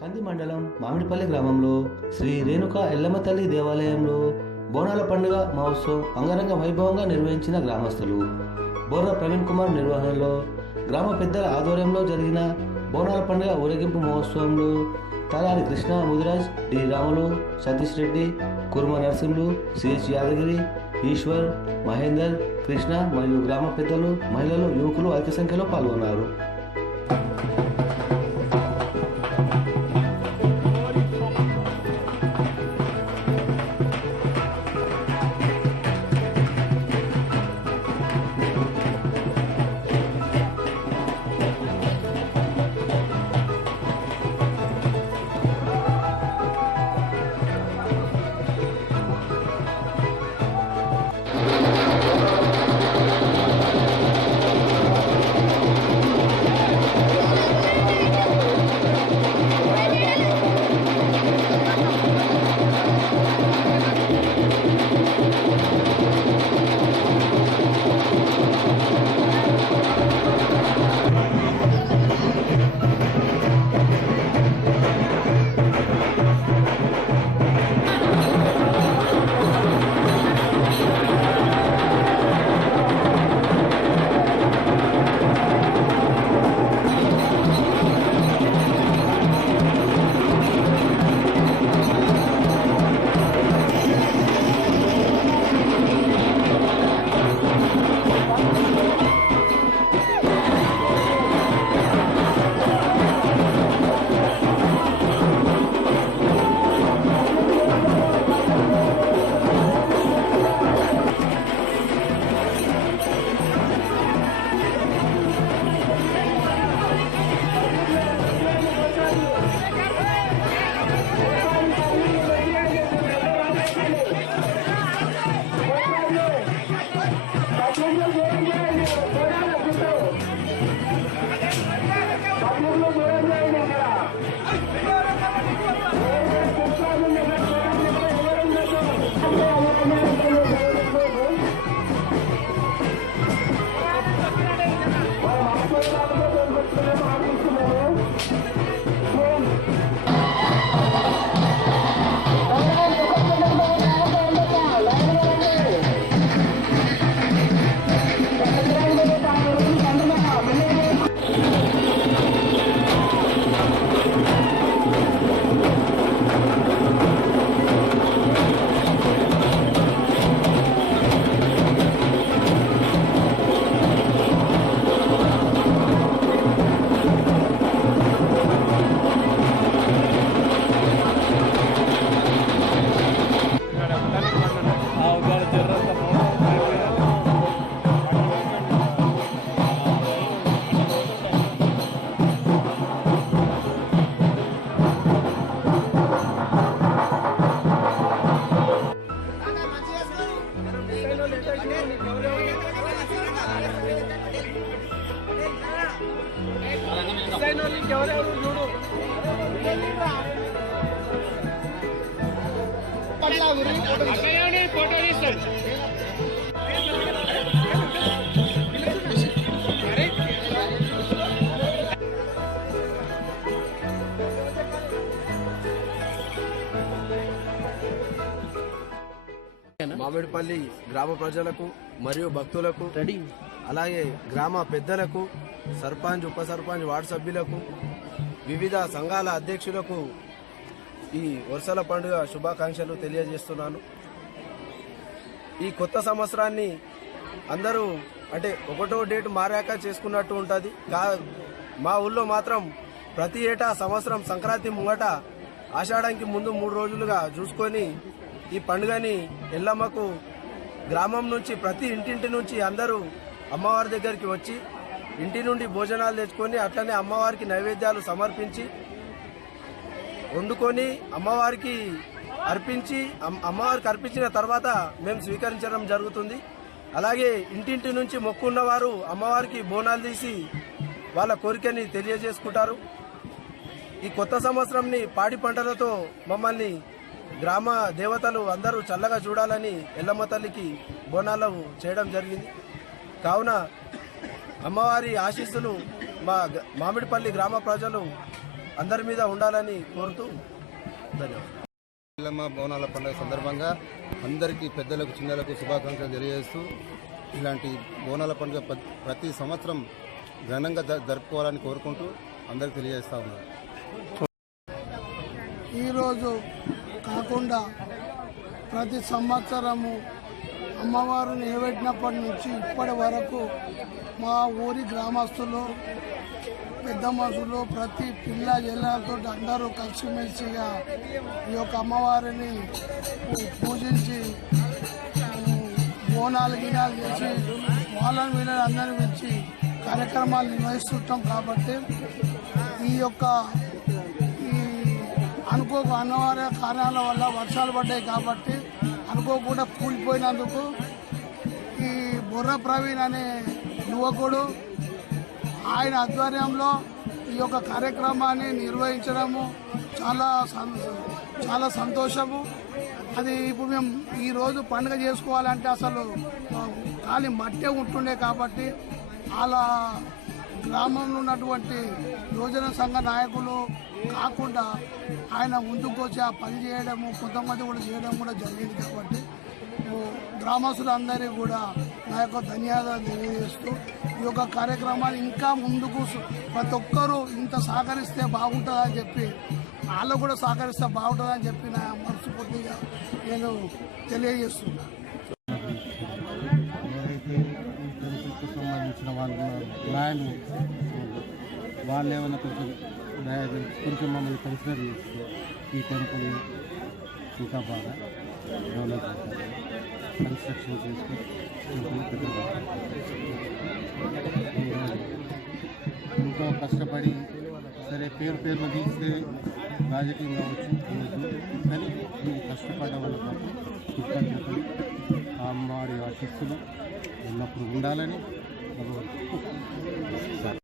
కంది మండలం మామిడిపల్లి గ్రామంలో శ్రీ రేణుక ఎల్లమ్మ తల్లి దేవాలయంలో బోనాల పండుగ మహోత్సవం అంగరంగ వైభవంగా నిర్వహించిన గ్రామస్తులు. బోర్ర ప్రవీణ్ కుమార్ నిర్వహణలో గ్రామ పెద్దల ఆధ్వర్యంలో జరిగిన బోనాల పండుగ ఊరేగింపు మహోత్సవంలో తలారి కృష్ణ ముదిరాజ్, డి రాములు, సతీష్ రెడ్డి, కుర్మ నరసింహులు, సిహెచ్ యాదగిరి, ఈశ్వర్, మహేందర్, కృష్ణ మరియు గ్రామ పెద్దలు, మహిళలు, యువకులు అధిక సంఖ్యలో పాల్గొన్నారు. మామిడిపల్లి గ్రామ ప్రజలకు మరియు భక్తులకు, అలాగే గ్రామ పెద్దలకు, సర్పంచ్, ఉప సర్పంచ్, వార్డు సభ్యులకు, వివిధ సంఘాల అధ్యక్షులకు ఈ వరుసల పండుగ శుభాకాంక్షలు తెలియజేస్తున్నాను. ఈ కొత్త సంవత్సరాన్ని అందరూ అంటే ఒకటో డేట్ మారాక చేసుకున్నట్టు ఉంటుంది. మా ఊళ్ళో మాత్రం ప్రతి ఏటా సంవత్సరం సంక్రాంతి ముంగట ఆషాఢంకి ముందు 3 రోజులుగా చూసుకొని ఈ పండుగని ఎల్లమ్మకు గ్రామం నుంచి ప్రతి ఇంటింటి నుంచి అందరూ అమ్మవారి దగ్గరికి వచ్చి ఇంటి నుండి భోజనాలు తెచ్చుకొని అట్లనే అమ్మవారికి నైవేద్యాలు సమర్పించి వండుకొని అమ్మవారికి అర్పించిన తర్వాత మేము స్వీకరించడం జరుగుతుంది. అలాగే ఇంటింటి నుంచి మొక్కున్న వారు అమ్మవారికి బోనాలు తీసి వాళ్ళ కోరికని తెలియజేసుకుంటారు. ఈ కొత్త సంవత్సరంని పాడి పంటలతో మమ్మల్ని గ్రామ దేవతలు అందరూ చల్లగా చూడాలని ఎల్లమ్మ తల్లికి బోనాలు చేయడం జరిగింది. కావున అమ్మవారి ఆశీస్సులు మా మామిడిపల్లి గ్రామ ప్రజలు అందరి మీద ఉండాలని కోరుతూ ధన్యవాదాలు. ఎల్లమ్మ బోనాల పండుగ సందర్భంగా అందరికీ పెద్దలకు చిన్నలకు శుభాకాంక్షలు తెలియజేస్తూ ఇలాంటి బోనాల పండుగ ప్రతి సంవత్సరం ఘనంగా జరుపుకోవాలని కోరుకుంటూ అందరికీ తెలియజేస్తా ఉన్నారు. ఈరోజు కాకుండా ప్రతి సంవత్సరము అమ్మవారు నిలబెట్టినప్పటి నుంచి ఇప్పటి వరకు మా ఊరి గ్రామస్తులు పెద్ద మనుషులు ప్రతి పిల్ల జిల్లాలతో అందరూ కలిసిమెలిసిగా ఈ యొక్క అమ్మవారిని పూజించి బోనాలు గినాలు చేసి వాళ్ళని వీళ్ళని అందరిని పిలిచి కార్యక్రమాలు నిర్వహిస్తుంటాం. కాబట్టి ఈ యొక్క అనివార్య కారణాల వల్ల వర్షాలు పడ్డాయి కాబట్టి అనుకోకుండా కూలిపోయినందుకు ఈ బుర్ర ప్రవీణ్ అనే యువకుడు ఆయన ఆధ్వర్యంలో ఈ యొక్క కార్యక్రమాన్ని నిర్వహించడము చాలా సంతోషము. అది ఇప్పుడు మేము ఈరోజు పండుగ చేసుకోవాలంటే అసలు ఖాళీ మట్టే ఉంటుండే కాబట్టి అలా గ్రామంలో ఉన్నటువంటి యువజన సంఘ నాయకులు కాకుండా ఆయన ముందుకు వచ్చి ఆ పని చేయడము కొంతమంది కూడా చేయడం కూడా జరిగింది. కాబట్టి గ్రామస్తులందరికీ కూడా నా యొక్క ధన్యవాదాలు తెలియజేస్తూ ఈ యొక్క కార్యక్రమాన్ని ఇంకా ముందుకు ప్రతి ఒక్కరూ ఇంత సహకరిస్తే బాగుంటుందని చెప్పి వాళ్ళు కూడా సహకరిస్తే బాగుంటుందని చెప్పి నా మనస్ఫూర్తిగా నేను తెలియజేస్తున్నాను. ఎవరైతే ఈ టెంపుల్కి సంబంధించిన వాళ్ళు వాళ్ళు ఏమైనా కొంచెం మమ్మల్ని కన్సిడర్ చేస్తే ఈ టెంపుల్ ఇంకా బాగా డెవలప్ అవుతుంది. కన్స్ట్రక్షన్ చేస్తే టెంపుల్ ఎంతో కష్టపడి సరే పేరును తీస్తే రాజకీయం కావచ్చు కానీ ఈ కష్టపడ్డ వాళ్ళకు కృతజ్ఞతలు ఆ అమ్మవారి ఆశీస్సులు ఎల్లప్పుడూ ఉండాలని భగవంతుడు